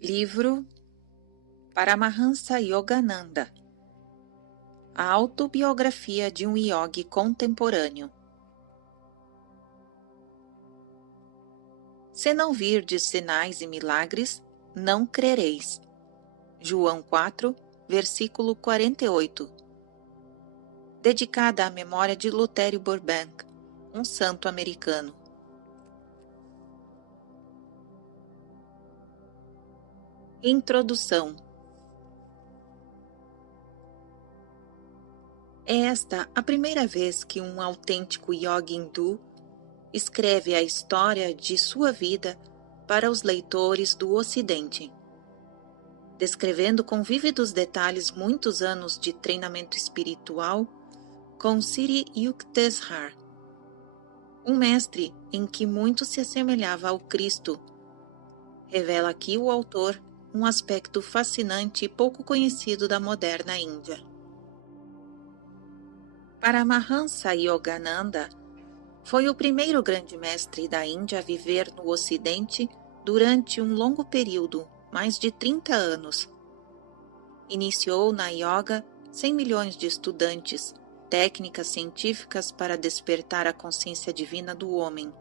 Livro Paramahansa Yogananda, a autobiografia de um yogi contemporâneo. Se não virdes sinais e milagres, não crereis. João 4, versículo 48. Dedicada à memória de Lutherio Burbank, um santo americano. Introdução. É esta a primeira vez que um autêntico yogi hindu escreve a história de sua vida para os leitores do Ocidente, descrevendo com vívidos detalhes muitos anos de treinamento espiritual com Sri Yukteswar, um mestre em que muito se assemelhava ao Cristo. Revela aqui o autor um aspecto fascinante e pouco conhecido da moderna Índia. Paramahansa Yogananda foi o primeiro grande mestre da Índia a viver no Ocidente durante um longo período, mais de 30 anos. Iniciou na yoga 100 milhões de estudantes, técnicas científicas para despertar a consciência divina do homem.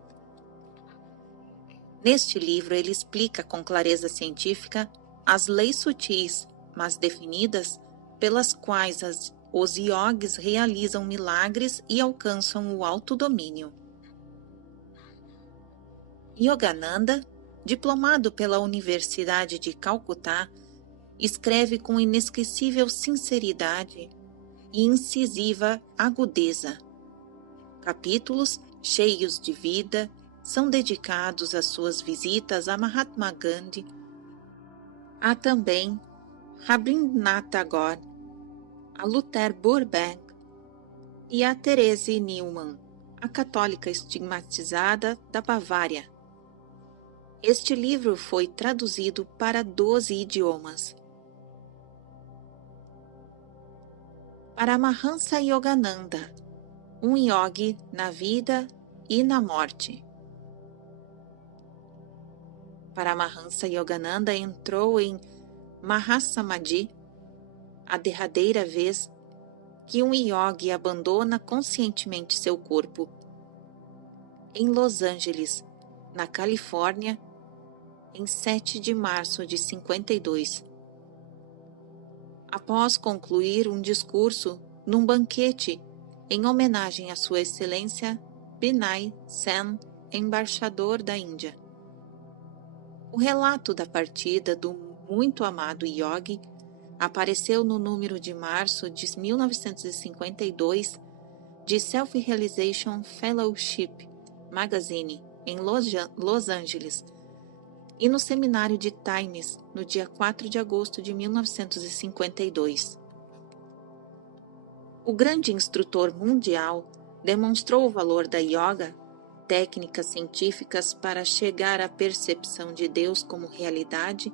Neste livro ele explica com clareza científica as leis sutis, mas definidas, pelas quais os yogis realizam milagres e alcançam o autodomínio. Yogananda, diplomado pela Universidade de Calcutá, escreve com inesquecível sinceridade e incisiva agudeza. Capítulos cheios de vida são dedicados às suas visitas a Mahatma Gandhi, a também Rabindranath Tagore, a Luther Burbank e a Therese Neumann, a católica estigmatizada da Bavária. Este livro foi traduzido para 12 idiomas. Paramahansa Yogananda, um yogi na vida e na morte. Paramahansa Yogananda entrou em Mahasamadhi, a derradeira vez que um yogi abandona conscientemente seu corpo, em Los Angeles, na Califórnia, em 7 de março de 52. Após concluir um discurso num banquete em homenagem a Sua Excelência Binay Sen, embaixador da Índia. O relato da partida do muito amado yogi apareceu no número de março de 1952 de Self-Realization Fellowship Magazine, em Los Angeles, e no seminário de Times, no dia 4 de agosto de 1952. O grande instrutor mundial demonstrou o valor da yoga, técnicas científicas para chegar à percepção de Deus como realidade,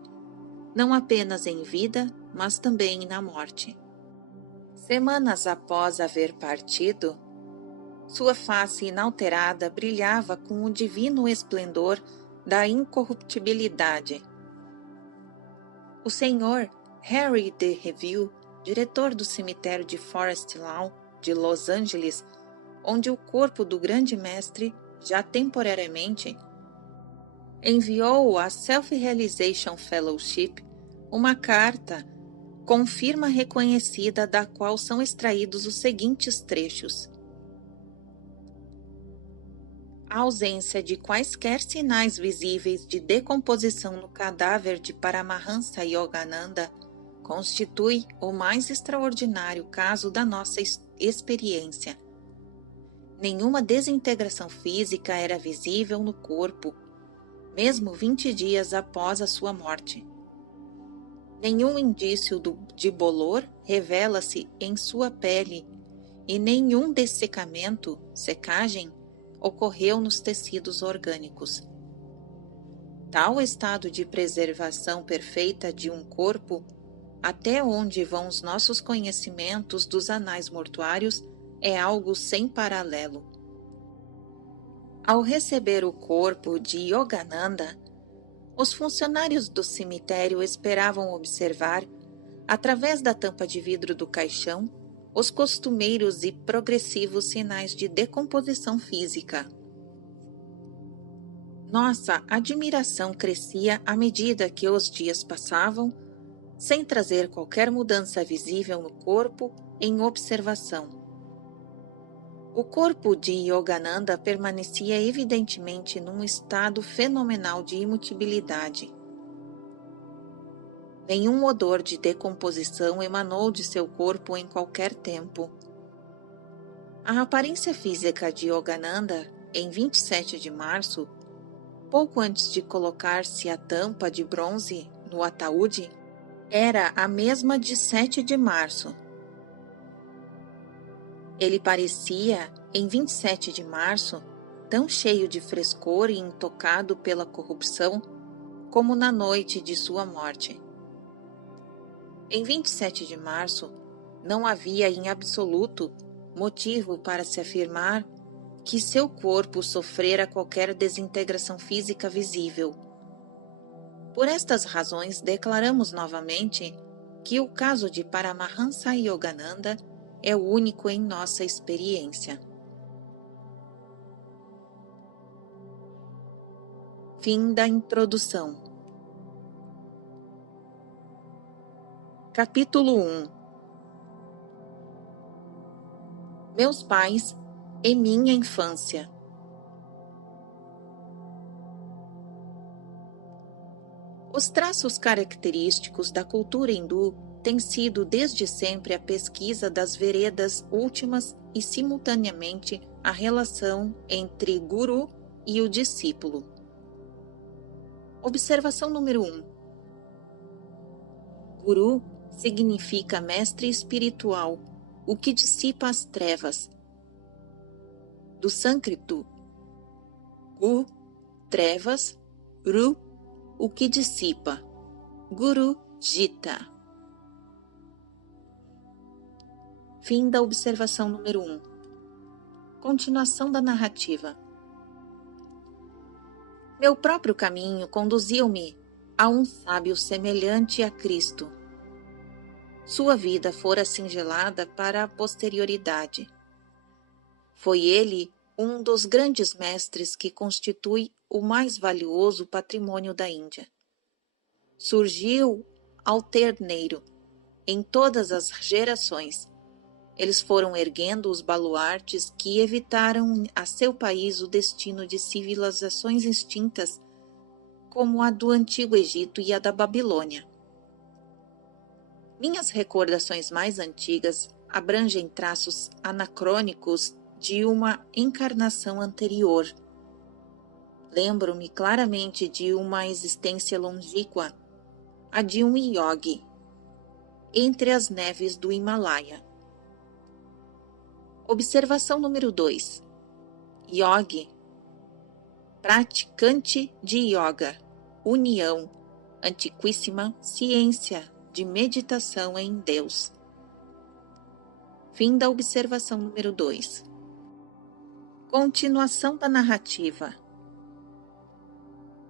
não apenas em vida, mas também na morte. Semanas após haver partido, sua face inalterada brilhava com o divino esplendor da incorruptibilidade. O Sr. Harry D. Reville, diretor do cemitério de Forest Lawn, de Los Angeles, onde o corpo do grande mestre, já temporariamente, enviou à Self-Realization Fellowship uma carta com firma reconhecida da qual são extraídos os seguintes trechos. A ausência de quaisquer sinais visíveis de decomposição no cadáver de Paramahansa Yogananda constitui o mais extraordinário caso da nossa experiência. Nenhuma desintegração física era visível no corpo, mesmo 20 dias após a sua morte. Nenhum indício de bolor revela-se em sua pele e nenhum dessecamento, secagem, ocorreu nos tecidos orgânicos. Tal estado de preservação perfeita de um corpo, até onde vão os nossos conhecimentos dos anais mortuários, é algo sem paralelo. Ao receber o corpo de Yogananda, Os funcionários do cemitério esperavam observar, através da tampa de vidro do caixão, os costumeiros e progressivos sinais de decomposição física. Nossa admiração crescia à medida que os dias passavam, sem trazer qualquer mudança visível no corpo em observação. O corpo de Yogananda permanecia evidentemente num estado fenomenal de imutabilidade. Nenhum odor de decomposição emanou de seu corpo em qualquer tempo. A aparência física de Yogananda, em 27 de março, pouco antes de colocar-se a tampa de bronze no ataúde, era a mesma de 7 de março. Ele parecia, em 27 de março, tão cheio de frescor e intocado pela corrupção como na noite de sua morte. Em 27 de março, não havia em absoluto motivo para se afirmar que seu corpo sofrera qualquer desintegração física visível. Por estas razões, declaramos novamente que o caso de Paramahansa Yogananda é o único em nossa experiência. Fim da introdução. Capítulo 1. Meus pais e minha infância. Os traços característicos da cultura hindu têm sido desde sempre a pesquisa das veredas últimas e simultaneamente a relação entre guru e o discípulo. Observação número 1. Guru significa mestre espiritual, o que dissipa as trevas. Do sânscrito, gu, trevas, ru, o que dissipa. Guru Gita. Fim da observação número 1. Continuação da narrativa. Meu próprio caminho conduziu-me a um sábio semelhante a Cristo. Sua vida fora cingelada para a posterioridade. Foi ele um dos grandes mestres que constitui o mais valioso patrimônio da Índia. Surgiu alterneiro em todas as gerações. Eles foram erguendo os baluartes que evitaram a seu país o destino de civilizações extintas como a do Antigo Egito e a da Babilônia. Minhas recordações mais antigas abrangem traços anacrônicos de uma encarnação anterior. Lembro-me claramente de uma existência longínqua, a de um yogi, entre as neves do Himalaia. Observação número 2. Yogi, praticante de yoga, união, antiquíssima ciência de meditação em Deus. Fim da observação número 2. Continuação da narrativa.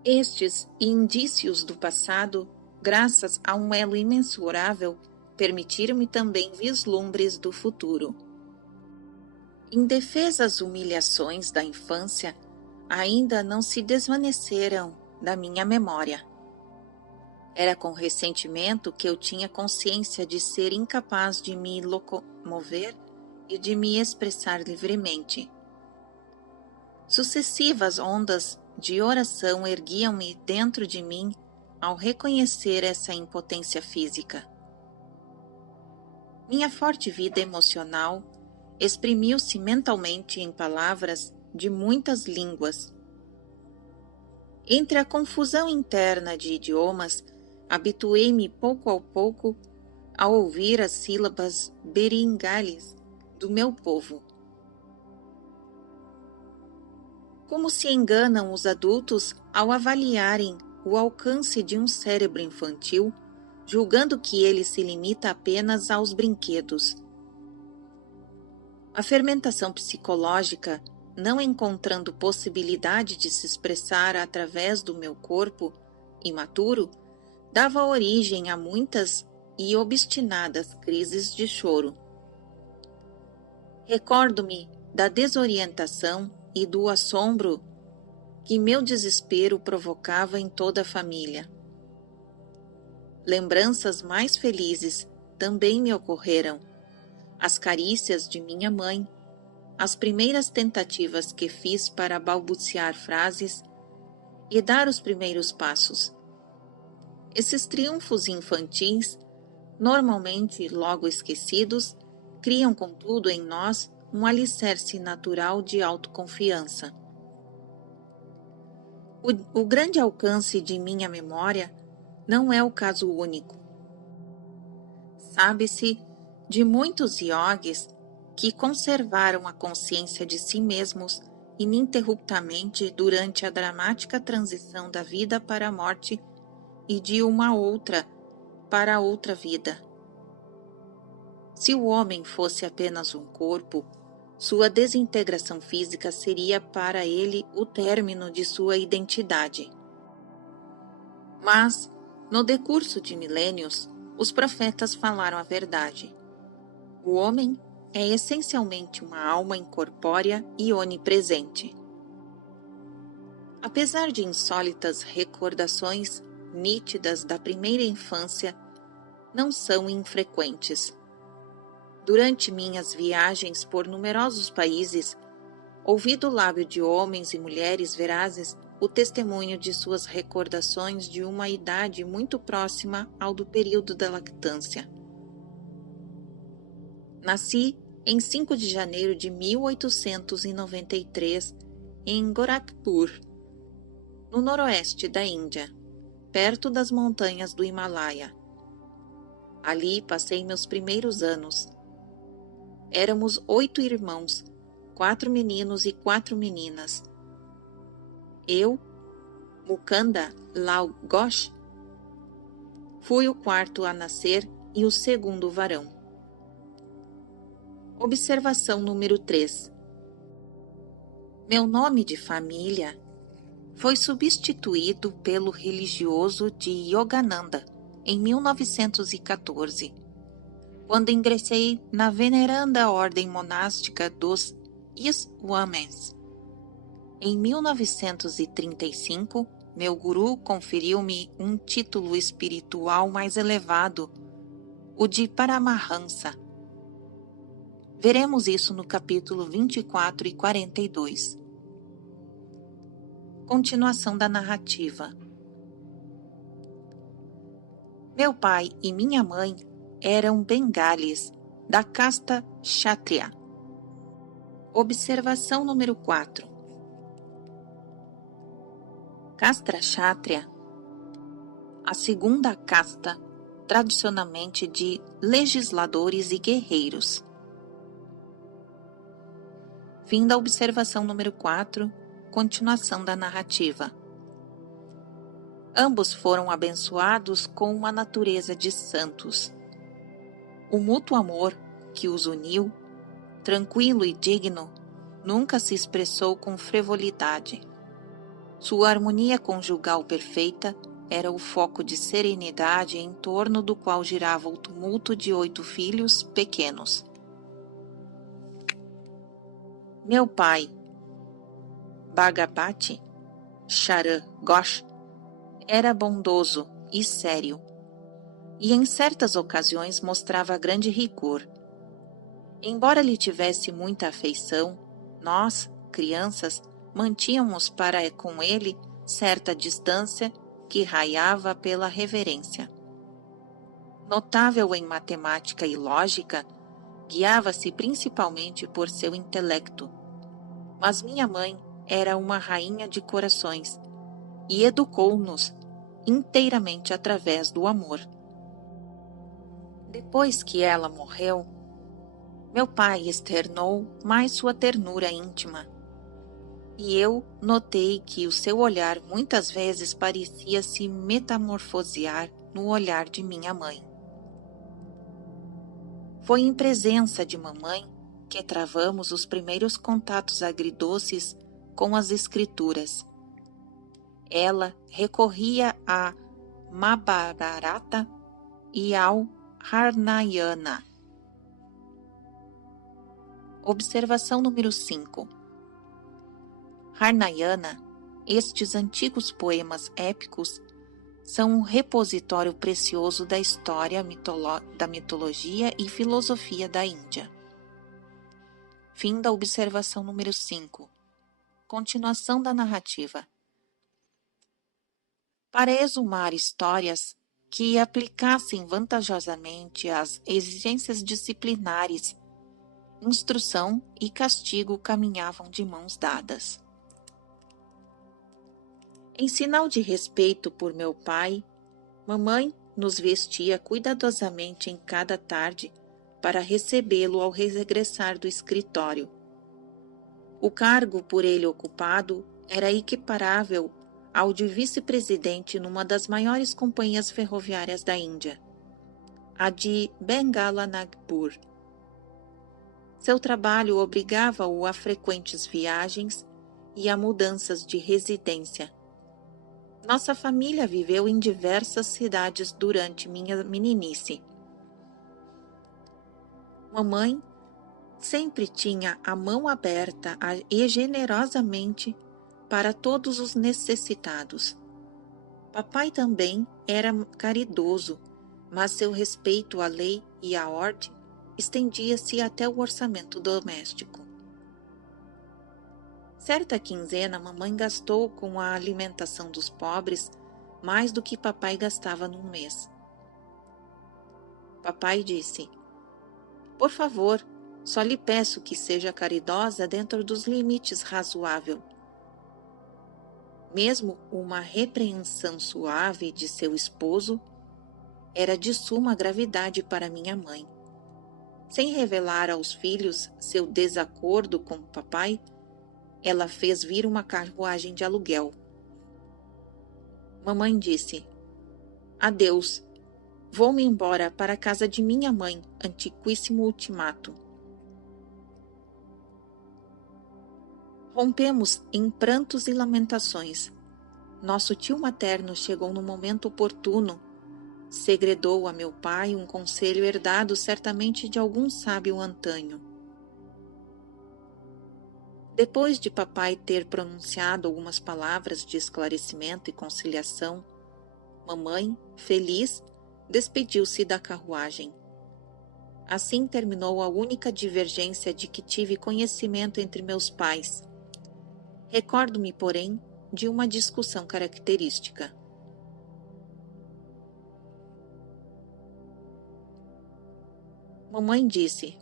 Estes indícios do passado, graças a um elo imensurável, permitiram-me também vislumbres do futuro. Indefesas humilhações da infância ainda não se desvaneceram da minha memória. Era com ressentimento que eu tinha consciência de ser incapaz de me locomover e de me expressar livremente. Sucessivas ondas de oração erguiam-me dentro de mim ao reconhecer essa impotência física. Minha forte vida emocional exprimiu-se mentalmente em palavras de muitas línguas. Entre a confusão interna de idiomas, habituei-me pouco a pouco a ouvir as sílabas beringales do meu povo. Como se enganam os adultos ao avaliarem o alcance de um cérebro infantil, julgando que ele se limita apenas aos brinquedos. A fermentação psicológica, não encontrando possibilidade de se expressar através do meu corpo, imaturo, dava origem a muitas e obstinadas crises de choro. Recordo-me da desorientação e do assombro que meu desespero provocava em toda a família. Lembranças mais felizes também me ocorreram: as carícias de minha mãe, as primeiras tentativas que fiz para balbuciar frases e dar os primeiros passos. Esses triunfos infantis, normalmente logo esquecidos, criam, contudo, em nós um alicerce natural de autoconfiança. O grande alcance de minha memória não é o caso único. Sabe-se de muitos iogues que conservaram a consciência de si mesmos ininterruptamente durante a dramática transição da vida para a morte e de uma outra para outra vida. Se o homem fosse apenas um corpo, sua desintegração física seria para ele o término de sua identidade. Mas, no decurso de milênios, os profetas falaram a verdade. O homem é essencialmente uma alma incorpórea e onipresente. Apesar de insólitas recordações nítidas da primeira infância, não são infrequentes. Durante minhas viagens por numerosos países, ouvi do lábio de homens e mulheres verazes o testemunho de suas recordações de uma idade muito próxima ao do período da lactância. Nasci em 5 de janeiro de 1893, em Gorakhpur, no noroeste da Índia, perto das montanhas do Himalaia. Ali passei meus primeiros anos. Éramos 8 irmãos, 4 meninos e 4 meninas. Eu, Mukanda Lal Ghosh, fui o quarto a nascer e o segundo varão. Observação número 3. Meu nome de família foi substituído pelo religioso de Yogananda em 1914, quando ingressei na veneranda ordem monástica dos Iswamens. Em 1935, meu guru conferiu-me um título espiritual mais elevado, o de Paramahansa. Veremos isso no capítulo 24 e 42. Continuação da narrativa. Meu pai e minha mãe eram bengalis, da casta Kshatriya. Observação número 4. Casta Kshatriya, a segunda casta, tradicionalmente de legisladores e guerreiros. Fim da observação número 4, continuação da narrativa. Ambos foram abençoados com uma natureza de santos. O mútuo amor que os uniu, tranquilo e digno, nunca se expressou com frivolidade. Sua harmonia conjugal perfeita era o foco de serenidade em torno do qual girava o tumulto de 8 filhos pequenos. Meu pai, Bhagapati Charan Ghosh, era bondoso e sério, e em certas ocasiões mostrava grande rigor. Embora lhe tivesse muita afeição, nós, crianças, mantínhamos para com ele certa distância que raiava pela reverência. Notável em matemática e lógica, guiava-se principalmente por seu intelecto. Mas minha mãe era uma rainha de corações e educou-nos inteiramente através do amor. Depois que ela morreu, meu pai externou mais sua ternura íntima, e eu notei que o seu olhar muitas vezes parecia se metamorfosear no olhar de minha mãe. Foi em presença de mamãe que travamos os primeiros contatos agridoces com as escrituras. Ela recorria a Mahabharata e ao Ramayana. Observação número 5. Ramayana, estes antigos poemas épicos, são um repositório precioso da história, da mitologia e filosofia da Índia. Fim da observação número 5. Continuação da narrativa. Para exumar histórias que aplicassem vantajosamente as exigências disciplinares, instrução e castigo caminhavam de mãos dadas. Em sinal de respeito por meu pai, mamãe nos vestia cuidadosamente em cada tarde para recebê-lo ao regressar do escritório. O cargo por ele ocupado era equiparável ao de vice-presidente numa das maiores companhias ferroviárias da Índia, a de Bengala Nagpur. Seu trabalho obrigava-o a frequentes viagens e a mudanças de residência. Nossa família viveu em diversas cidades durante minha meninice. Mamãe sempre tinha a mão aberta e generosamente para todos os necessitados. Papai também era caridoso, mas seu respeito à lei e à ordem estendia-se até o orçamento doméstico. Certa quinzena, mamãe gastou com a alimentação dos pobres mais do que papai gastava num mês. Papai disse: "Por favor, só lhe peço que seja caridosa dentro dos limites razoáveis." Mesmo uma repreensão suave de seu esposo era de suma gravidade para minha mãe. Sem revelar aos filhos seu desacordo com o papai, ela fez vir uma carruagem de aluguel. Mamãe disse: "Adeus, vou-me embora para a casa de minha mãe, antiquíssimo ultimato." Rompemos em prantos e lamentações. Nosso tio materno chegou no momento oportuno, segredou a meu pai um conselho herdado certamente de algum sábio antanho. Depois de papai ter pronunciado algumas palavras de esclarecimento e conciliação, mamãe, feliz, despediu-se da carruagem. Assim terminou a única divergência de que tive conhecimento entre meus pais. Recordo-me, porém, de uma discussão característica. Mamãe disse: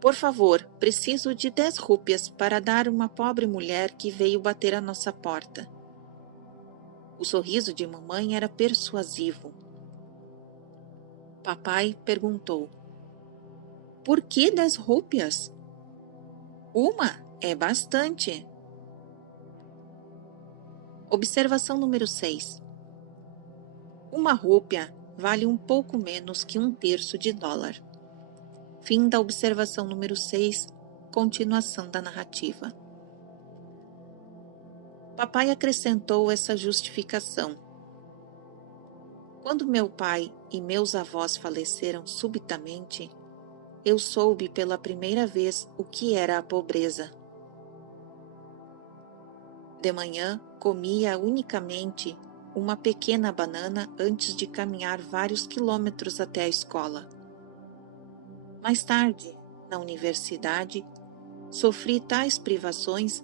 "Por favor, preciso de 10 rúpias para dar uma pobre mulher que veio bater à nossa porta." O sorriso de mamãe era persuasivo. Papai perguntou: "Por que 10 rúpias? Uma é bastante." Observação número 6. Uma rúpia vale um pouco menos que $1/3. Fim da observação número 6, continuação da narrativa. Papai acrescentou essa justificação: "Quando meu pai e meus avós faleceram subitamente, eu soube pela primeira vez o que era a pobreza. De manhã, comia unicamente uma pequena banana antes de caminhar vários quilômetros até a escola. Mais tarde, na universidade, sofri tais privações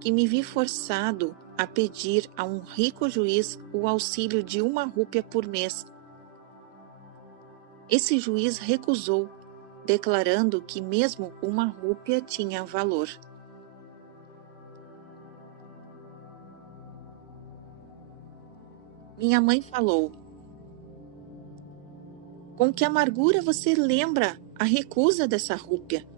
que me vi forçado a pedir a um rico juiz o auxílio de 1 rúpia por mês. Esse juiz recusou, declarando que mesmo 1 rúpia tinha valor. Minha mãe falou: "Com que amargura você lembra a recusa dessa rúpia?"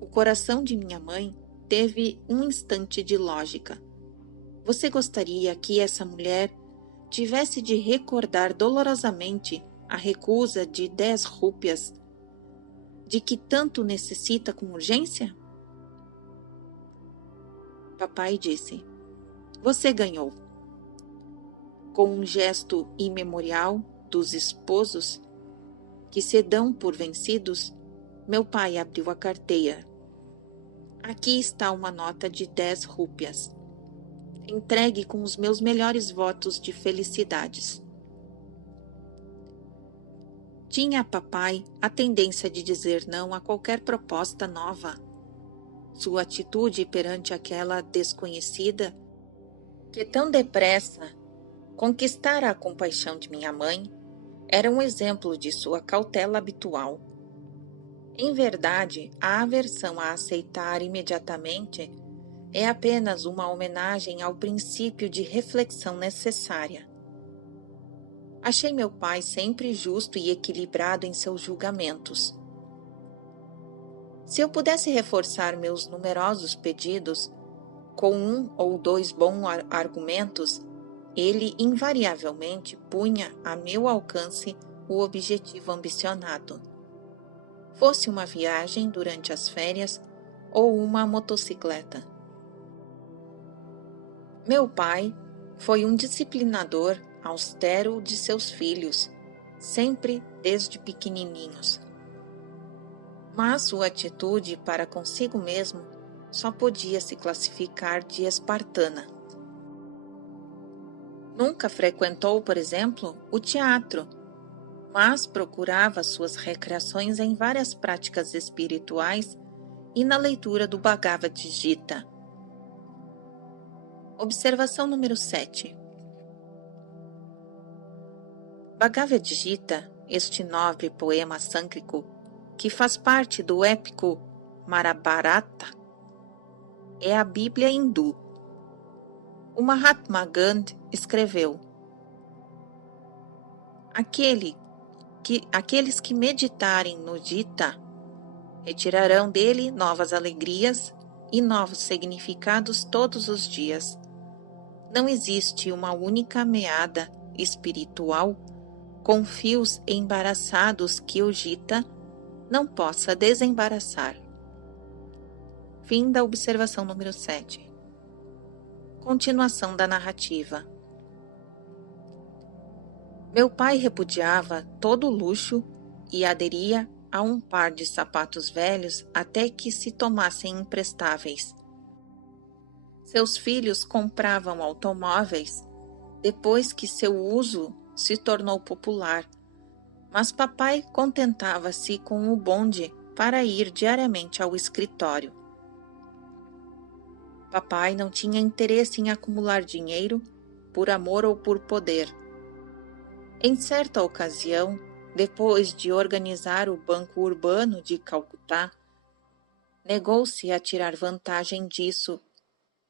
O coração de minha mãe teve um instante de lógica. Você gostaria que essa mulher tivesse de recordar dolorosamente a recusa de 10 rúpias de que tanto necessita com urgência? Papai disse: "Você ganhou." Com um gesto imemorial dos esposos que se dão por vencidos, meu pai abriu a carteira. "Aqui está uma nota de 10 rúpias. Entregue com os meus melhores votos de felicidades." Tinha papai a tendência de dizer não a qualquer proposta nova. Sua atitude perante aquela desconhecida, que tão depressa conquistara a compaixão de minha mãe, era um exemplo de sua cautela habitual. Em verdade, a aversão a aceitar imediatamente é apenas uma homenagem ao princípio de reflexão necessária. Achei meu pai sempre justo e equilibrado em seus julgamentos. Se eu pudesse reforçar meus numerosos pedidos com um ou dois bons argumentos, ele invariavelmente punha a meu alcance o objetivo ambicionado. Fosse uma viagem durante as férias ou uma motocicleta. Meu pai foi um disciplinador austero de seus filhos, sempre desde pequenininhos. Mas sua atitude para consigo mesmo só podia se classificar de espartana. Nunca frequentou, por exemplo, o teatro, mas procurava suas recreações em várias práticas espirituais e na leitura do Bhagavad Gita. Observação número 7. Bhagavad Gita, este nobre poema sâncrico, que faz parte do épico Mahabharata, é a Bíblia hindu. O Mahatma Gandhi escreveu: Aqueles que meditarem no Gita retirarão dele novas alegrias e novos significados todos os dias. Não existe uma única meada espiritual com fios embaraçados que o Gita não possa desembaraçar. Fim da observação número 7. Continuação da narrativa. Meu pai repudiava todo luxo e aderia a um par de sapatos velhos até que se tornassem imprestáveis. Seus filhos compravam automóveis depois que seu uso se tornou popular, mas papai contentava-se com o bonde para ir diariamente ao escritório. Papai não tinha interesse em acumular dinheiro por amor ou por poder. Em certa ocasião, depois de organizar o Banco Urbano de Calcutá, negou-se a tirar vantagem disso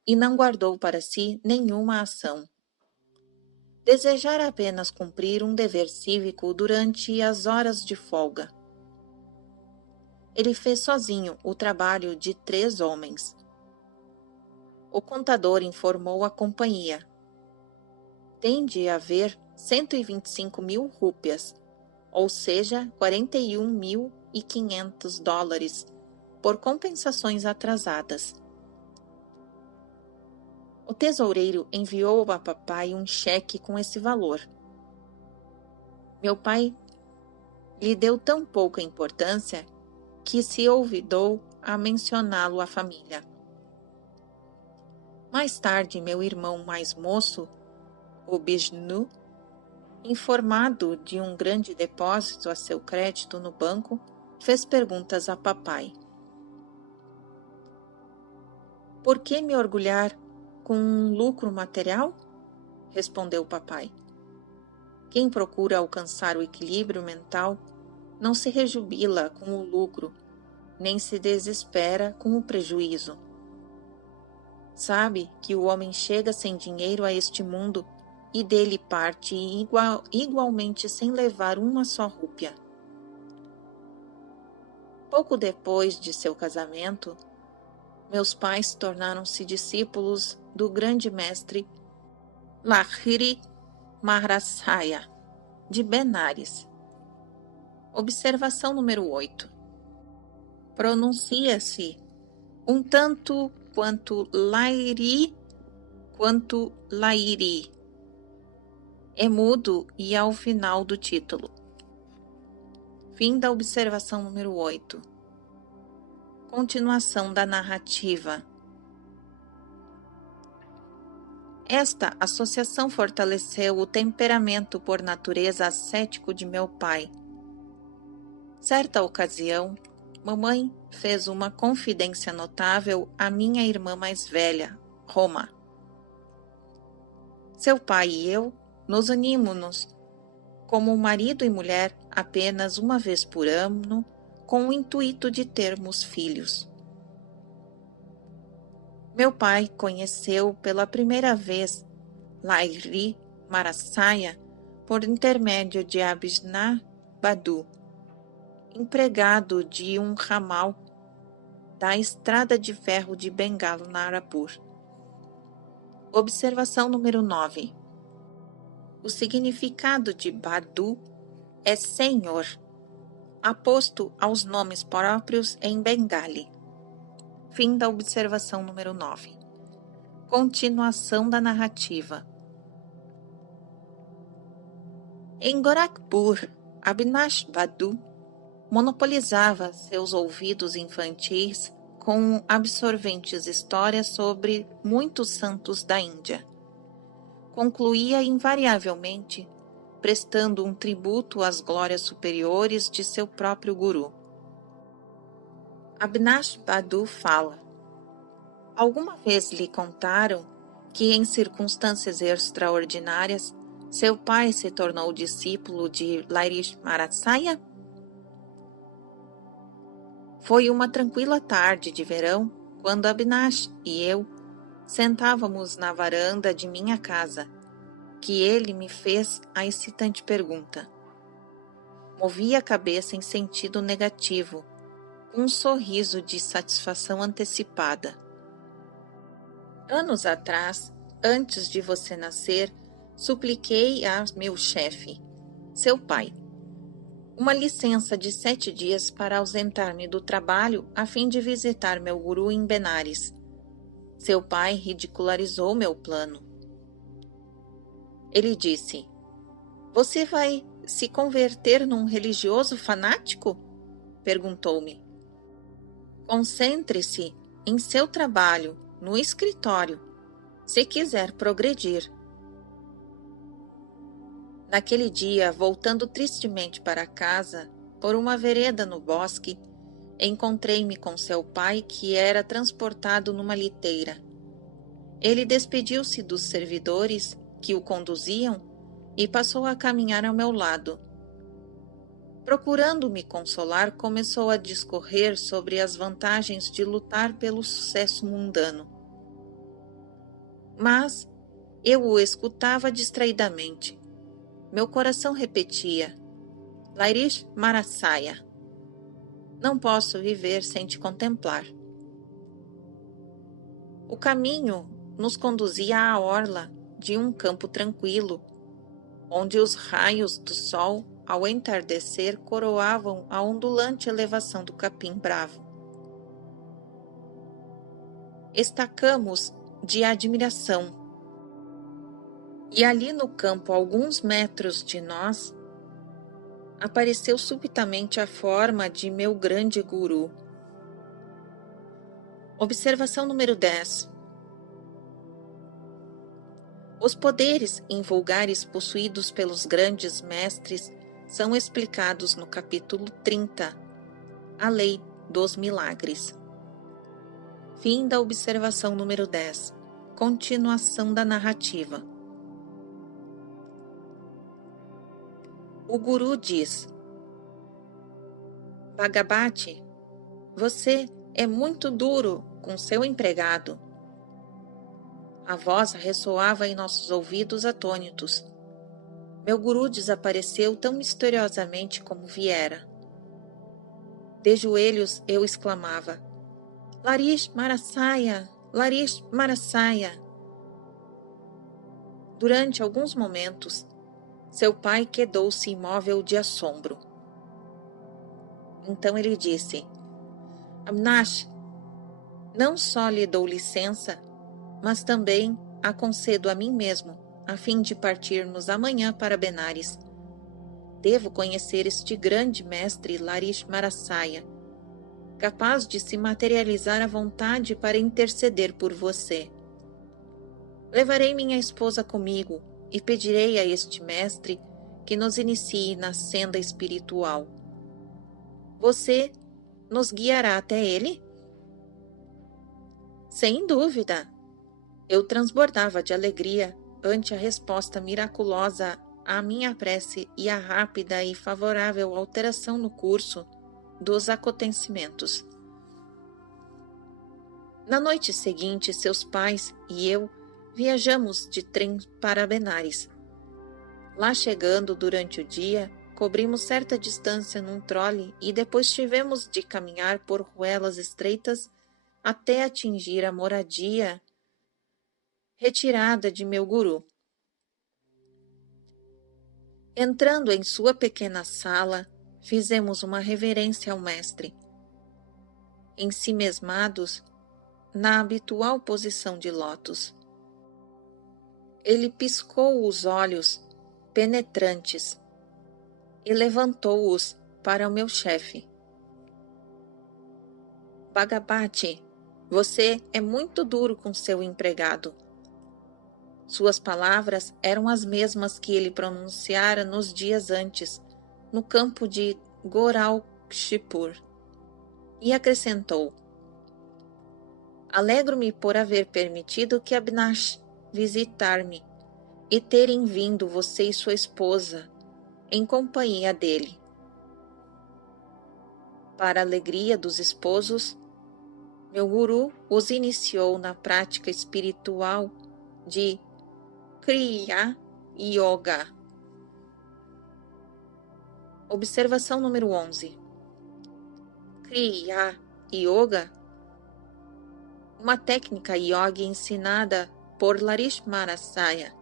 e não guardou para si nenhuma ação. Desejara apenas cumprir um dever cívico durante as horas de folga. Ele fez sozinho o trabalho de 3 homens. O contador informou a companhia: tem de haver 125.000 rúpias, ou seja, $41.500, por compensações atrasadas. O tesoureiro enviou a papai um cheque com esse valor. Meu pai lhe deu tão pouca importância que se olvidou a mencioná-lo à família. Mais tarde, meu irmão mais moço, o Bishnu, informado de um grande depósito a seu crédito no banco, fez perguntas a papai. Por que me orgulhar com um lucro material? Respondeu papai. Quem procura alcançar o equilíbrio mental não se rejubila com o lucro, nem se desespera com o prejuízo. Sabe que o homem chega sem dinheiro a este mundo e dele parte igualmente sem levar uma só rúpia. Pouco depois de seu casamento, meus pais tornaram-se discípulos do grande mestre Lahiri Maharajaya, de Benares. Observação número 8. Pronuncia-se um tanto quanto Lairi quanto Lairi. É mudo e ao final do título. Fim da observação número 8. Continuação da narrativa. Esta associação fortaleceu o temperamento por natureza ascético de meu pai. Certa ocasião, mamãe fez uma confidência notável à minha irmã mais velha, Roma. Seu pai e eu nos unimos como marido e mulher apenas uma vez por ano, com o intuito de termos filhos. Meu pai conheceu pela primeira vez Lairi Marasaya por intermédio de Abhijna Badu, empregado de um ramal da estrada de ferro de Bengala, Narapur. Observação número 9. O significado de Badu é senhor, aposto aos nomes próprios em Bengali. Fim da observação número 9. Continuação da narrativa. Em Gorakhpur, Avinash Badu monopolizava seus ouvidos infantis com absorventes histórias sobre muitos santos da Índia. Concluía invariavelmente prestando um tributo às glórias superiores de seu próprio guru. Avinash Badu fala: alguma vez lhe contaram que, em circunstâncias extraordinárias, seu pai se tornou discípulo de Lairi Marasaya? Foi uma tranquila tarde de verão quando Avinash e eu sentávamos na varanda de minha casa, que ele me fez a excitante pergunta. Movi a cabeça em sentido negativo, com um sorriso de satisfação antecipada. Anos atrás, antes de você nascer, supliquei a meu chefe, seu pai, uma licença de 7 dias para ausentar-me do trabalho a fim de visitar meu guru em Benares. Seu pai ridicularizou meu plano. Ele disse: você vai se converter num religioso fanático? Perguntou-me. Concentre-se em seu trabalho, no escritório, se quiser progredir. Naquele dia, voltando tristemente para casa, por uma vereda no bosque, encontrei-me com seu pai, que era transportado numa liteira. Ele despediu-se dos servidores que o conduziam e passou a caminhar ao meu lado. Procurando me consolar, começou a discorrer sobre as vantagens de lutar pelo sucesso mundano. Mas eu o escutava distraidamente. Meu coração repetia: Lairi Marasaya, não posso viver sem te contemplar. O caminho nos conduzia à orla de um campo tranquilo, onde os raios do sol, ao entardecer, coroavam a ondulante elevação do capim bravo. Estacamos de admiração. E ali no campo, a alguns metros de nós, apareceu subitamente a forma de meu grande guru. Observação número 10. Os poderes invulgares possuídos pelos grandes mestres são explicados no capítulo 30, a Lei dos Milagres. Fim da observação número 10. Continuação da narrativa. O guru diz: Bhagavati, você é muito duro com seu empregado. A voz ressoava em nossos ouvidos atônitos. Meu guru desapareceu tão misteriosamente como viera. De joelhos eu exclamava: Lairi Marasaya, Lairi Marasaya. Durante alguns momentos, seu pai quedou-se imóvel de assombro. Então ele disse: Avinash, Não só lhe dou licença, mas também a concedo a mim mesmo, a fim de partirmos amanhã para Benares. Devo conhecer este grande mestre Larish Marasaya, capaz de se materializar à vontade para interceder por você. Levarei minha esposa comigo e pedirei a este mestre que nos inicie na senda espiritual. Você nos guiará até ele? Sem dúvida! Eu transbordava de alegria ante a resposta miraculosa à minha prece e a rápida e favorável alteração no curso dos acontecimentos. Na noite seguinte, seus pais e eu viajamos de trem para Benares. Lá chegando durante o dia, cobrimos certa distância num trole e depois tivemos de caminhar por ruelas estreitas até atingir a moradia retirada de meu guru. Entrando em sua pequena sala, fizemos uma reverência ao mestre. Ensimesmados na habitual posição de lótus. Ele piscou os olhos penetrantes e levantou-os para o meu chefe. Bhagavati, você é muito duro com seu empregado. Suas palavras eram as mesmas que ele pronunciara nos dias antes, no campo de Gorakhpur, e acrescentou: Alegro-me por haver permitido que Avinash visitar-me e terem vindo você e sua esposa em companhia dele. Para a alegria dos esposos, meu guru os iniciou na prática espiritual de Kriya Yoga. Observação número 11. Kriya Yoga, uma técnica yoga ensinada por Larish Marasaya,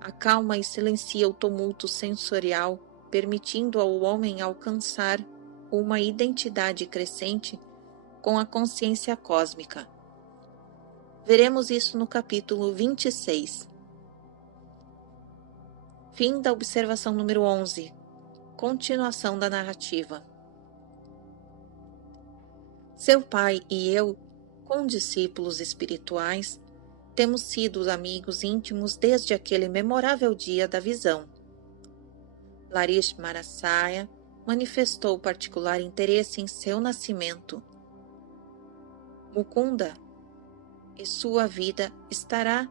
acalma e silencia o tumulto sensorial, permitindo ao homem alcançar uma identidade crescente com a consciência cósmica. Veremos isso no capítulo 26. Fim da observação número 11. Continuação da narrativa. Seu pai e eu, condiscípulos espirituais, temos sido amigos íntimos desde aquele memorável dia da visão. Larish Marasaya manifestou particular interesse em seu nascimento. Mukunda e sua vida estará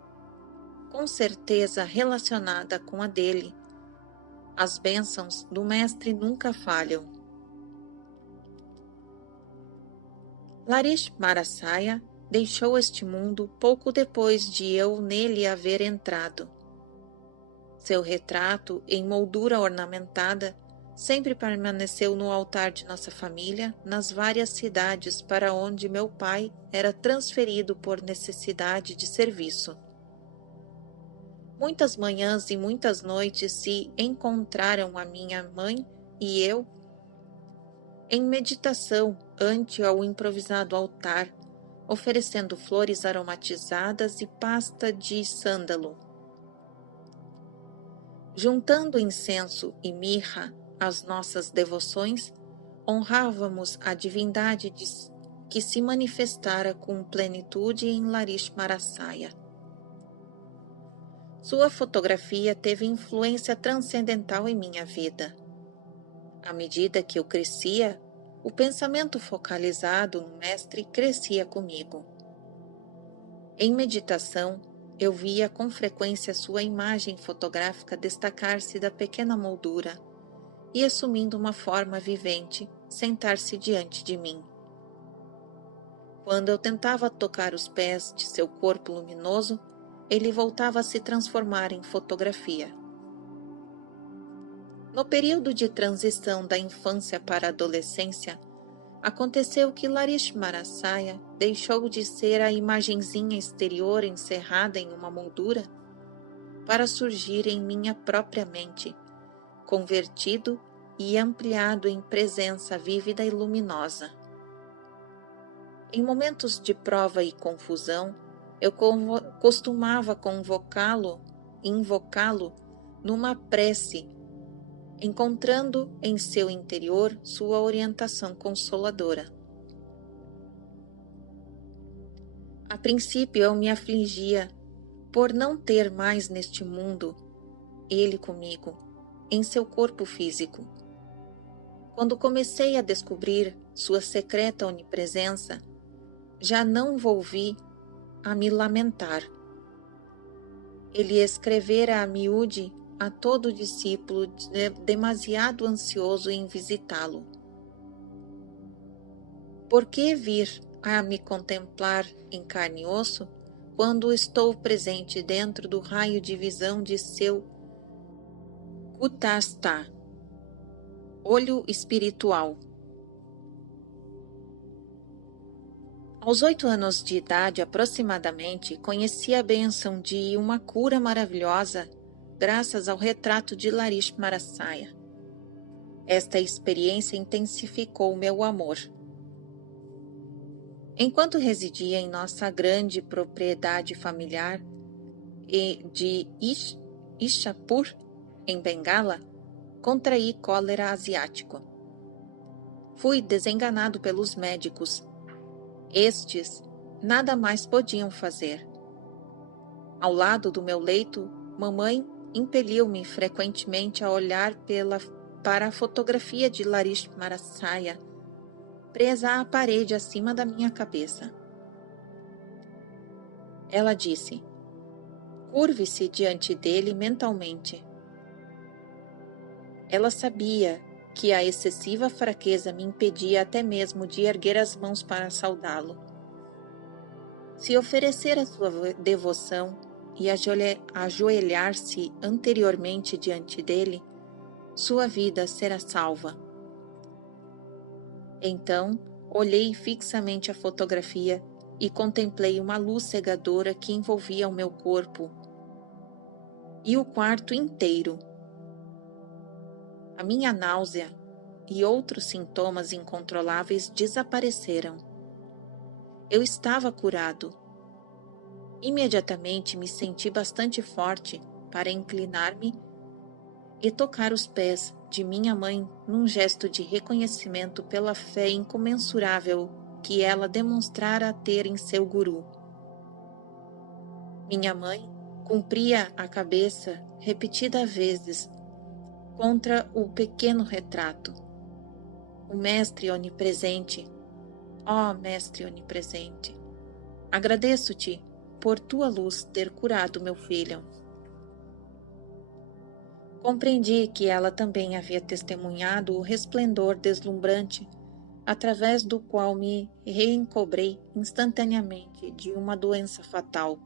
com certeza relacionada com a dele. As bênçãos do mestre nunca falham. Larish Marasaya deixou este mundo pouco depois de eu nele haver entrado. Seu retrato, em moldura ornamentada, sempre permaneceu no altar de nossa família, nas várias cidades para onde meu pai era transferido por necessidade de serviço. Muitas manhãs e muitas noites se encontraram a minha mãe e eu em meditação ante ao improvisado altar, oferecendo flores aromatizadas e pasta de sândalo. Juntando incenso e mirra às nossas devoções, honrávamos a divindade que se manifestara com plenitude em Larish Marasaya. Sua fotografia teve influência transcendental em minha vida. À medida que eu crescia, o pensamento focalizado no mestre crescia comigo. Em meditação, eu via com frequência sua imagem fotográfica destacar-se da pequena moldura e, assumindo uma forma vivente, sentar-se diante de mim. Quando eu tentava tocar os pés de seu corpo luminoso, ele voltava a se transformar em fotografia. No período de transição da infância para a adolescência, aconteceu que Larish Marasaya deixou de ser a imagenzinha exterior encerrada em uma moldura para surgir em minha própria mente, convertido e ampliado em presença vívida e luminosa. Em momentos de prova e confusão, eu costumava invocá-lo numa prece, encontrando em seu interior sua orientação consoladora. A princípio eu me afligia por não ter mais neste mundo ele comigo, em seu corpo físico. Quando comecei a descobrir sua secreta onipresença, já não volvi a me lamentar. Ele escrevera a miúde a todo discípulo demasiado ansioso em visitá-lo. Por que vir a me contemplar em carne e osso, quando estou presente dentro do raio de visão de seu Kutastha, olho espiritual? Aos 8 anos de idade aproximadamente, conheci a bênção de uma cura maravilhosa graças ao retrato de Larismarasaya. Esta experiência intensificou meu amor. Enquanto residia em nossa grande propriedade familiar de Ishapur, em Bengala, contraí cólera asiático. Fui desenganado pelos médicos. Estes nada mais podiam fazer. Ao lado do meu leito, mamãe impeliu-me frequentemente a olhar para a fotografia de Larismarasaya, presa à parede acima da minha cabeça. Ela disse: curve-se diante dele mentalmente. Ela sabia que a excessiva fraqueza me impedia até mesmo de erguer as mãos para saudá-lo. Se oferecer a sua devoção e ajoelhar-se anteriormente diante dele, sua vida será salva. Então, olhei fixamente a fotografia e contemplei uma luz cegadora que envolvia o meu corpo e o quarto inteiro. A minha náusea e outros sintomas incontroláveis desapareceram. Eu estava curado. Imediatamente me senti bastante forte para inclinar-me e tocar os pés de minha mãe num gesto de reconhecimento pela fé incomensurável que ela demonstrara ter em seu guru. Minha mãe cumpria a cabeça repetidas vezes contra o pequeno retrato. O Mestre Onipresente, ó Mestre Onipresente, agradeço-te por tua luz ter curado meu filho. Compreendi que ela também havia testemunhado o resplendor deslumbrante através do qual me reencobrei instantaneamente de uma doença fatal.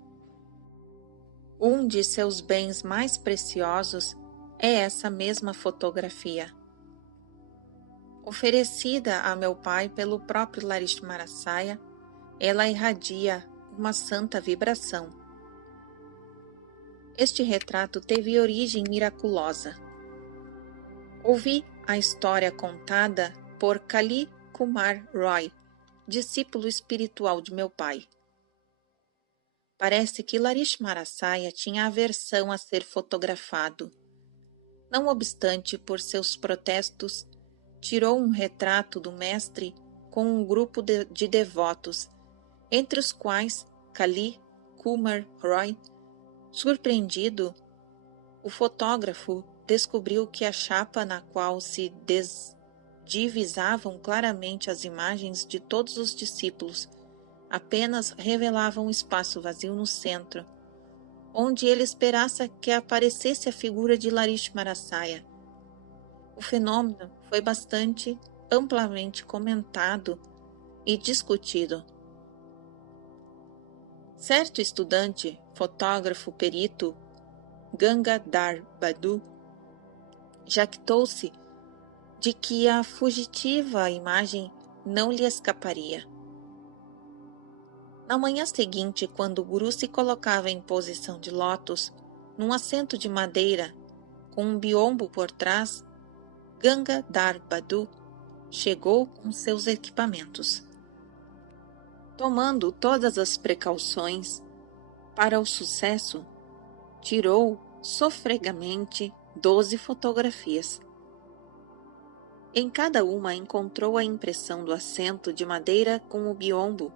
Um de seus bens mais preciosos é essa mesma fotografia. Oferecida a meu pai pelo próprio Larismarasaya, ela irradia uma santa vibração. Este retrato teve origem miraculosa. Ouvi a história contada por Kali Kumar Roy, discípulo espiritual de meu pai. Parece que Larismarasaya tinha aversão a ser fotografado. Não obstante, por seus protestos, tirou um retrato do mestre com um grupo de devotos, entre os quais Kali Kumar Roy. Surpreendido, o fotógrafo descobriu que a chapa na qual se divisavam claramente as imagens de todos os discípulos apenas revelava um espaço vazio no centro, onde ele esperasse que aparecesse a figura de Larismarasaya. O fenômeno foi bastante amplamente comentado e discutido. Certo estudante, fotógrafo perito, Gangadhar Badu, jactou-se de que a fugitiva imagem não lhe escaparia. Na manhã seguinte, quando o guru se colocava em posição de lótus, num assento de madeira, com um biombo por trás, Gangadhar Badu chegou com seus equipamentos. Tomando todas as precauções para o sucesso, tirou sofregamente 12 fotografias. Em cada uma encontrou a impressão do assento de madeira com o biombo,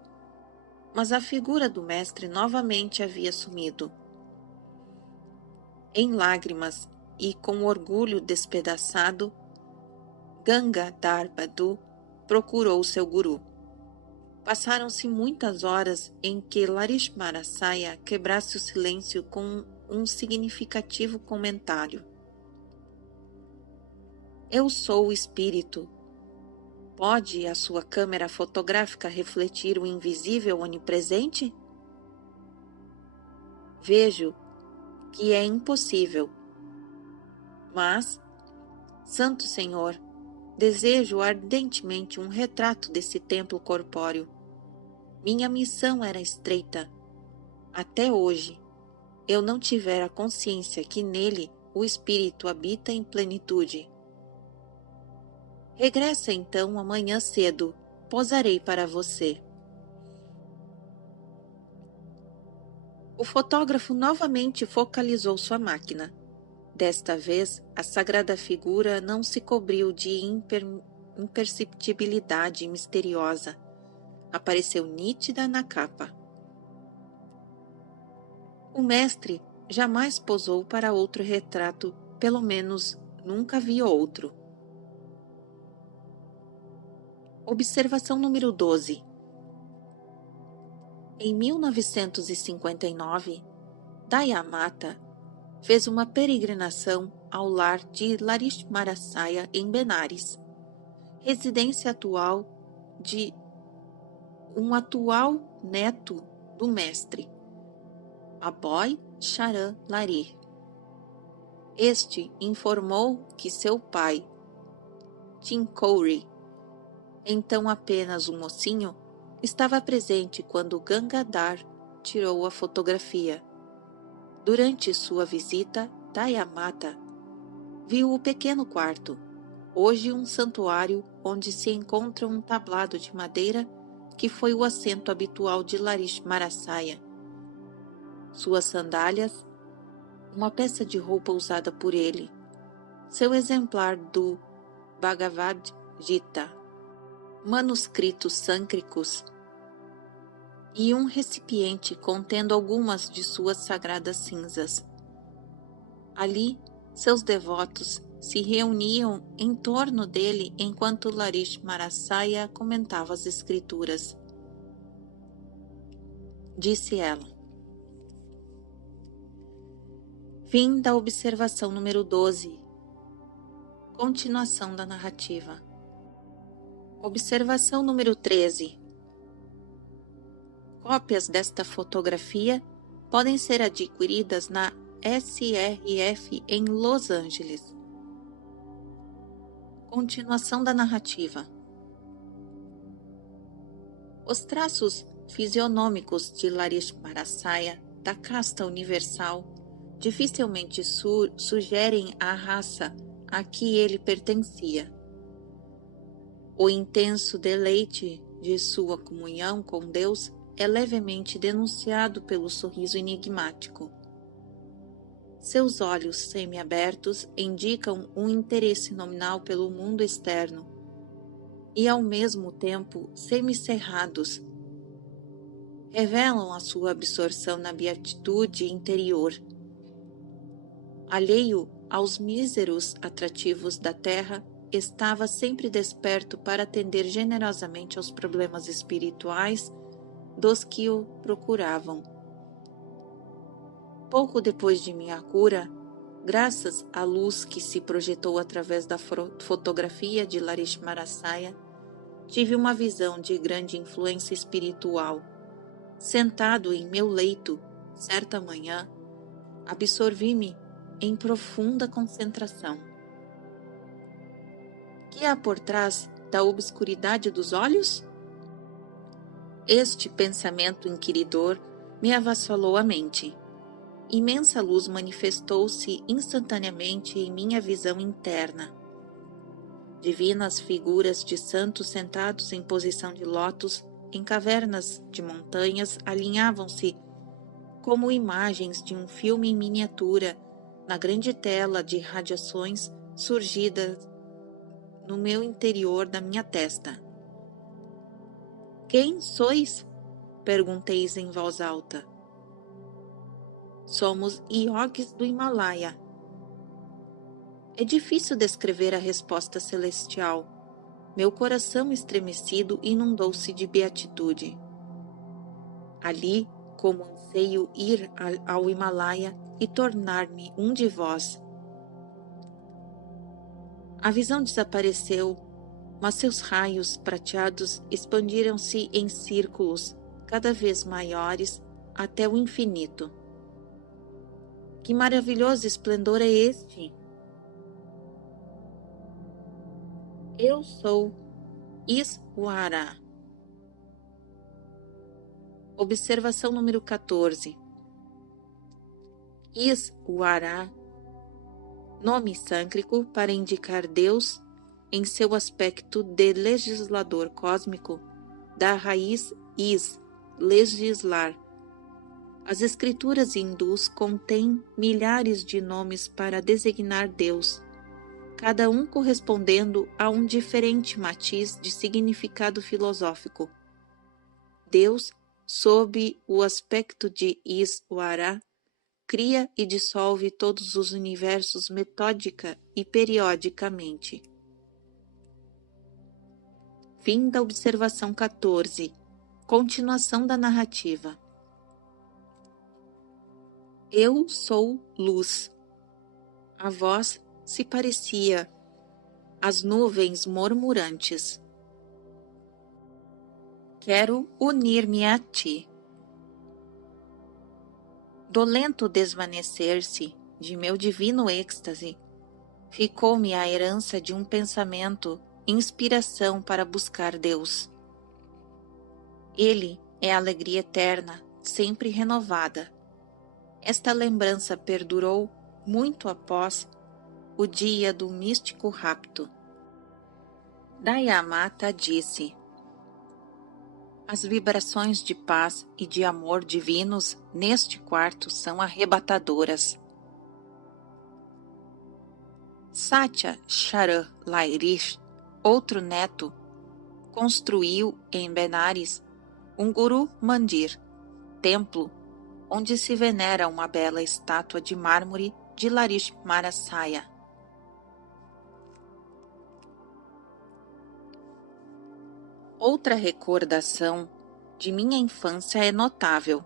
mas a figura do mestre novamente havia sumido. Em lágrimas e com orgulho despedaçado, Gangadhar Bhadu procurou seu guru. Passaram-se muitas horas em que Larismarasaya quebrasse o silêncio com um significativo comentário. Eu sou o espírito. Pode a sua câmera fotográfica refletir o invisível onipresente? Vejo que é impossível. Mas, Santo Senhor, desejo ardentemente um retrato desse templo corpóreo. Minha missão era estreita. Até hoje, eu não tivera consciência que nele o espírito habita em plenitude. Regressa então amanhã cedo, posarei para você. O fotógrafo novamente focalizou sua máquina. Desta vez, a sagrada figura não se cobriu de imperceptibilidade misteriosa. Apareceu nítida na capa. O mestre jamais posou para outro retrato, pelo menos nunca vi outro. Observação número 12. Em 1959, Dayamata fez uma peregrinação ao lar de Larismarasaya em Benares, residência atual de um atual neto do mestre, Aboy Charan Lari. Este informou que seu pai, Tinkouri, então apenas um mocinho, estava presente quando Gangadhar tirou a fotografia. Durante sua visita, Dayamata viu o pequeno quarto, hoje um santuário onde se encontra um tablado de madeira que foi o assento habitual de Larismarasaya. Suas sandálias, uma peça de roupa usada por ele, seu exemplar do Bhagavad Gita, manuscritos sâncricos e um recipiente contendo algumas de suas sagradas cinzas. Ali, seus devotos se reuniam em torno dele enquanto Larismarasaya comentava as escrituras. Disse ela. Fim da observação número 12. Continuação da narrativa. Observação número 13. Cópias desta fotografia podem ser adquiridas na SRF em Los Angeles. Continuação da narrativa. Os traços fisionômicos de Larismarasaya, da casta universal, dificilmente sugerem a raça a que ele pertencia. O intenso deleite de sua comunhão com Deus é levemente denunciado pelo sorriso enigmático. Seus olhos semiabertos indicam um interesse nominal pelo mundo externo e, ao mesmo tempo, semicerrados, revelam a sua absorção na beatitude interior. Alheio aos míseros atrativos da terra, estava sempre desperto para atender generosamente aos problemas espirituais dos que o procuravam. Pouco depois de minha cura, graças à luz que se projetou através da fotografia de Larismarasaya, tive uma visão de grande influência espiritual. Sentado em meu leito, certa manhã, absorvi-me em profunda concentração. Que há por trás da obscuridade dos olhos? Este pensamento inquiridor me avassalou a mente. Imensa luz manifestou-se instantaneamente em minha visão interna. Divinas figuras de santos sentados em posição de lótus em cavernas de montanhas alinhavam-se como imagens de um filme em miniatura na grande tela de radiações surgidas no meu interior da minha testa. Quem sois? Pergunteis em voz alta. Somos iogues do Himalaia. É difícil descrever a resposta celestial. Meu coração estremecido inundou-se de beatitude. Ali, como anseio ir ao Himalaia e tornar-me um de vós. A visão desapareceu, mas seus raios prateados expandiram-se em círculos cada vez maiores até o infinito. Que maravilhoso esplendor é este! Eu sou Iswara. Observação número 14. Iswara, nome sânscrito para indicar Deus em seu aspecto de legislador cósmico, da raiz is, legislar. As escrituras hindus contêm milhares de nomes para designar Deus, cada um correspondendo a um diferente matiz de significado filosófico. Deus, sob o aspecto de Iswara, cria e dissolve todos os universos metódica e periodicamente. Fim da observação 14. Continuação da narrativa. Eu sou luz. A voz se parecia às nuvens murmurantes. Quero unir-me a ti. Do lento desvanecer-se de meu divino êxtase, ficou-me a herança de um pensamento, inspiração para buscar Deus. Ele é a alegria eterna, sempre renovada. Esta lembrança perdurou muito após o dia do místico rapto. Dayamata disse: as vibrações de paz e de amor divinos neste quarto são arrebatadoras. Satya Charan Lairish, outro neto, construiu em Benares um Guru Mandir, templo onde se venera uma bela estátua de mármore de Lakshmanasaya. Outra recordação de minha infância é notável,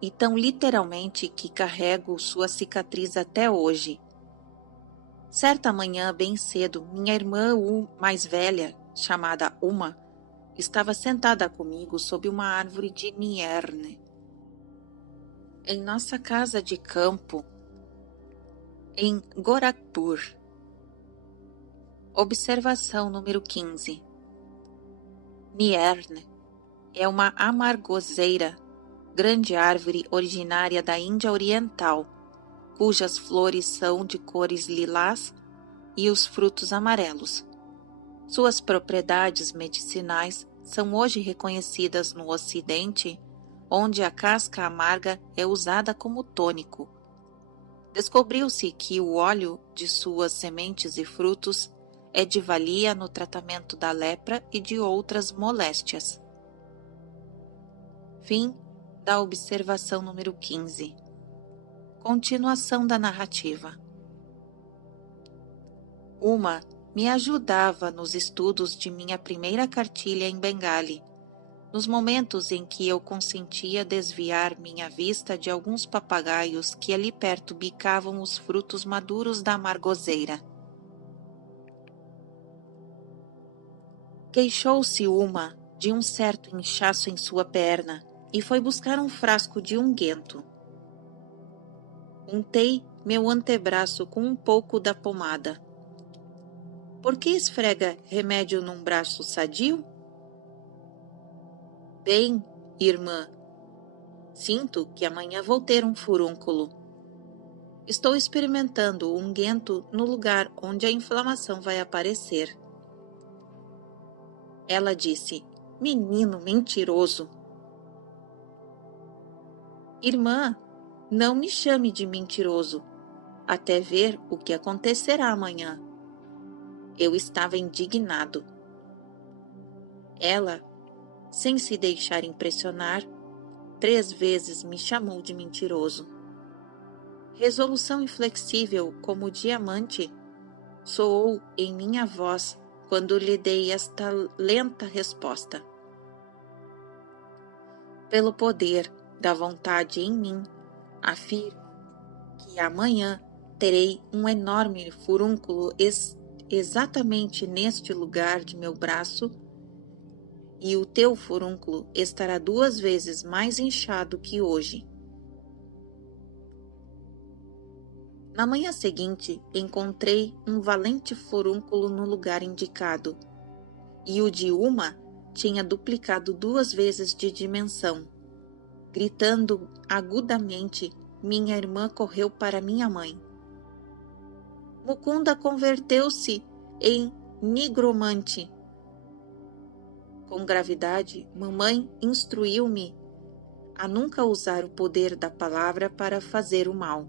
e tão literalmente que carrego sua cicatriz até hoje. Certa manhã, bem cedo, minha irmã mais velha, chamada Uma, estava sentada comigo sob uma árvore de nierne. Em nossa casa de campo, em Gorakhpur. Observação número 15. Nierne é uma amargoseira, grande árvore originária da Índia Oriental, cujas flores são de cores lilás e os frutos amarelos. Suas propriedades medicinais são hoje reconhecidas no Ocidente, onde a casca amarga é usada como tônico. Descobriu-se que o óleo de suas sementes e frutos é de valia no tratamento da lepra e de outras moléstias. Fim da observação número 15. Continuação da narrativa. Uma me ajudava nos estudos de minha primeira cartilha em Bengali, nos momentos em que eu consentia desviar minha vista de alguns papagaios que ali perto bicavam os frutos maduros da amargoseira. Queixou-se Uma de um certo inchaço em sua perna e foi buscar um frasco de unguento. Untei meu antebraço com um pouco da pomada. Por que esfrega remédio num braço sadio? Bem, irmã, sinto que amanhã vou ter um furúnculo. Estou experimentando o unguento no lugar onde a inflamação vai aparecer. Ela disse: Menino mentiroso! Irmã, não me chame de mentiroso, até ver o que acontecerá amanhã. Eu estava indignado. Ela, sem se deixar impressionar, 3 vezes me chamou de mentiroso. Resolução inflexível como diamante soou em minha voz quando lhe dei esta lenta resposta. Pelo poder da vontade em mim, afirmo que amanhã terei um enorme furúnculo exatamente neste lugar de meu braço, e o teu furúnculo estará 2 vezes mais inchado que hoje. Na manhã seguinte, encontrei um valente furúnculo no lugar indicado, e o de uma tinha duplicado 2 vezes de dimensão. Gritando agudamente, minha irmã correu para minha mãe. Mukunda converteu-se em nigromante. Com gravidade, mamãe instruiu-me a nunca usar o poder da palavra para fazer o mal.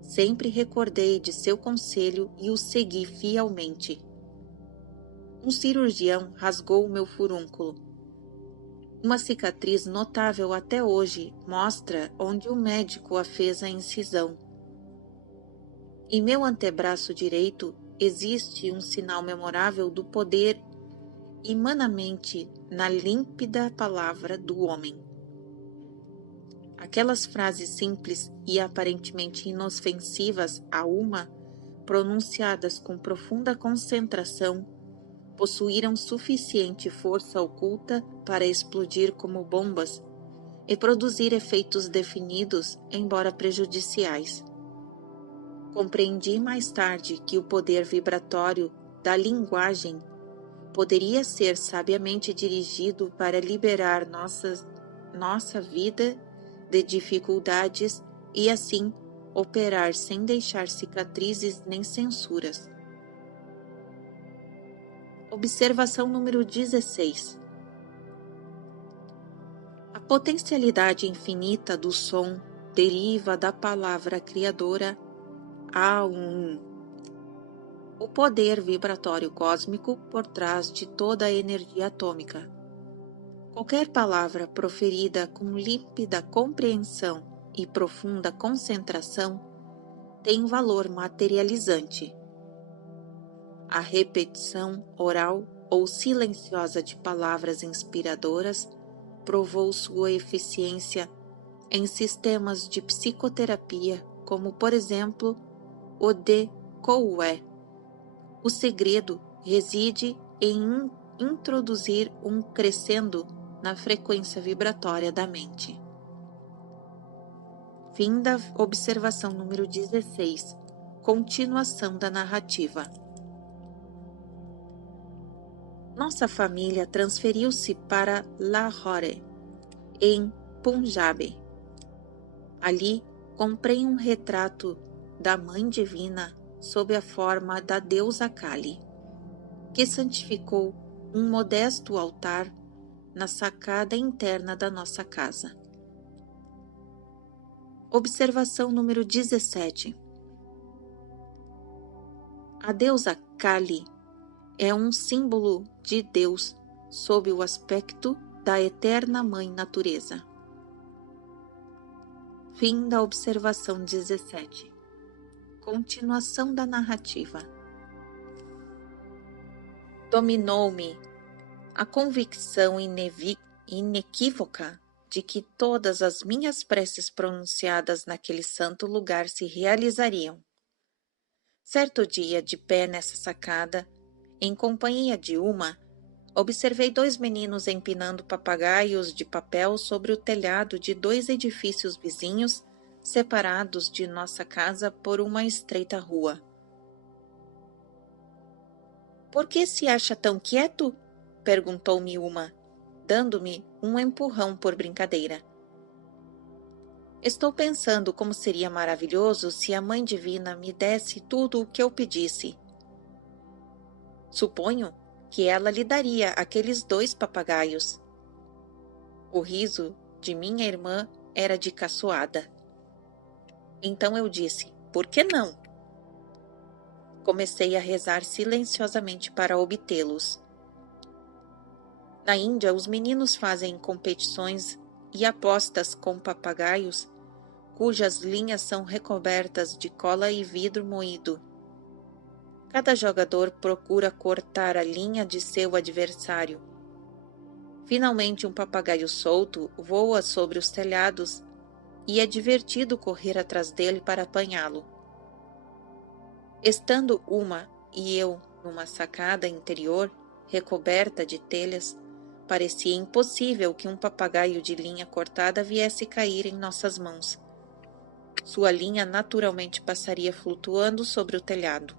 Sempre recordei de seu conselho e o segui fielmente. Um cirurgião rasgou meu furúnculo. Uma cicatriz notável até hoje mostra onde o médico a fez a incisão. Em meu antebraço direito existe um sinal memorável do poder imanamente na límpida palavra do homem. Aquelas frases simples e aparentemente inofensivas a uma, pronunciadas com profunda concentração, possuíram suficiente força oculta para explodir como bombas e produzir efeitos definidos, embora prejudiciais. Compreendi mais tarde que o poder vibratório da linguagem poderia ser sabiamente dirigido para liberar nossa vida de dificuldades e assim operar sem deixar cicatrizes nem censuras. Observação número 16. A potencialidade infinita do som deriva da palavra criadora Aum, o poder vibratório cósmico por trás de toda a energia atômica. Qualquer palavra proferida com límpida compreensão e profunda concentração tem valor materializante. A repetição oral ou silenciosa de palavras inspiradoras provou sua eficiência em sistemas de psicoterapia, como por exemplo o de Coué. O segredo reside em introduzir um crescendo na frequência vibratória da mente. Fim da observação número 16. Continuação da narrativa. Nossa família transferiu-se para Lahore, em Punjab. Ali, comprei um retrato da Mãe Divina sob a forma da deusa Kali, que santificou um modesto altar na sacada interna da nossa casa. Observação número 17. A deusa Kali é um símbolo de Deus sob o aspecto da eterna Mãe Natureza. Fim da observação 17. Continuação da narrativa. Dominou-me a convicção inequívoca de que todas as minhas preces pronunciadas naquele santo lugar se realizariam. Certo dia, de pé nessa sacada, em companhia de uma, observei 2 meninos empinando papagaios de papel sobre o telhado de 2 edifícios vizinhos, separados de nossa casa por uma estreita rua. "Por que se acha tão quieto?" perguntou-me uma, dando-me um empurrão por brincadeira. "Estou pensando como seria maravilhoso se a Mãe Divina me desse tudo o que eu pedisse. Suponho que ela lhe daria aqueles 2 papagaios. O riso de minha irmã era de caçoada. Então eu disse: por que não? Comecei a rezar silenciosamente para obtê-los. Na Índia, os meninos fazem competições e apostas com papagaios cujas linhas são recobertas de cola e vidro moído. Cada jogador procura cortar a linha de seu adversário. Finalmente, um papagaio solto voa sobre os telhados e é divertido correr atrás dele para apanhá-lo. Estando Uma e eu numa sacada interior, recoberta de telhas, parecia impossível que um papagaio de linha cortada viesse cair em nossas mãos. Sua linha naturalmente passaria flutuando sobre o telhado.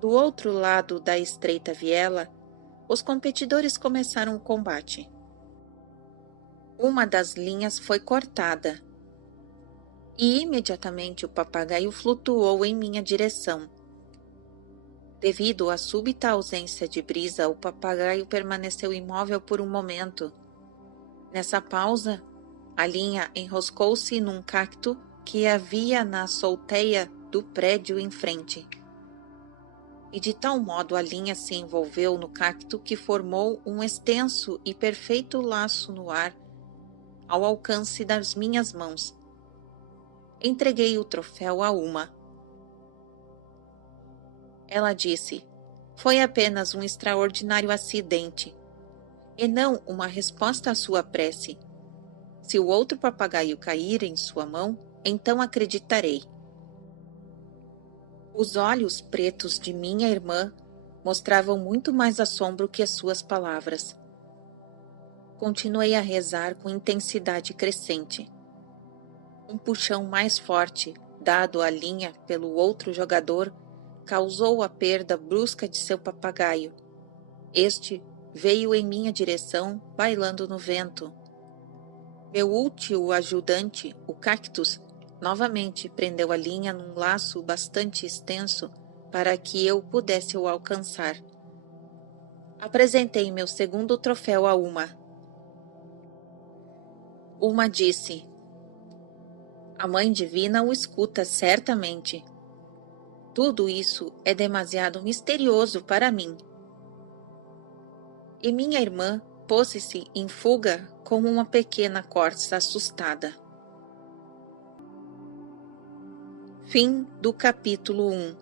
Do outro lado da estreita viela, os competidores começaram o combate. Uma das linhas foi cortada e imediatamente o papagaio flutuou em minha direção. Devido à súbita ausência de brisa, o papagaio permaneceu imóvel por um momento. Nessa pausa, a linha enroscou-se num cacto que havia na solteia do prédio em frente. E de tal modo a linha se envolveu no cacto que formou um extenso e perfeito laço no ar, ao alcance das minhas mãos. Entreguei o troféu a Uma. Ela disse: foi apenas um extraordinário acidente, e não uma resposta à sua prece. Se o outro papagaio cair em sua mão, então acreditarei. Os olhos pretos de minha irmã mostravam muito mais assombro que as suas palavras. Continuei a rezar com intensidade crescente. Um puxão mais forte, dado à linha pelo outro jogador, causou a perda brusca de seu papagaio. Este veio em minha direção, bailando no vento. Meu útil ajudante, o cactus, novamente prendeu a linha num laço bastante extenso para que eu pudesse o alcançar. Apresentei meu segundo troféu a Uma. Uma disse: a Mãe Divina o escuta certamente. Tudo isso é demasiado misterioso para mim. E minha irmã pôs-se em fuga como uma pequena corça assustada. Fim do capítulo 1.